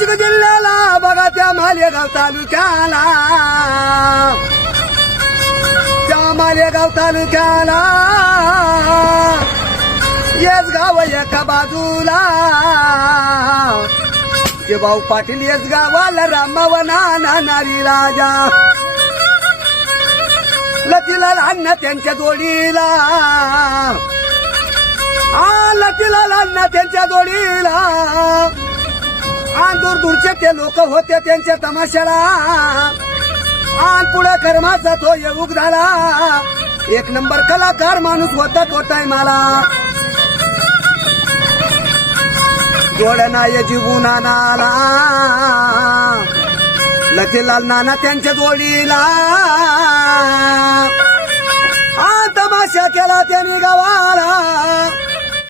नाशिक जिल्ह्याला बघा त्या मालेगाव तालुक्याला, त्या मालेगाव तालुक्याला येस गाव एका बाजूला, जे भाऊ पाटील येस गावाला रामवना नारी राजा, लतीलाल अण्णा त्यांच्या जोडीला, लतीलाल अण्णा त्यांच्या जोडीला, दूर दूरचे ते लोक होते त्यांच्या तमाशाला, पुढे कर्माचा तो येऊक झाला, एक नंबर कलाकार माणूस होता तो टायमाला, जोडना ये जीवून नाला, लतीलाल नाना त्यांच्या जोडीला, तमाशा केला त्यांनी गावाला,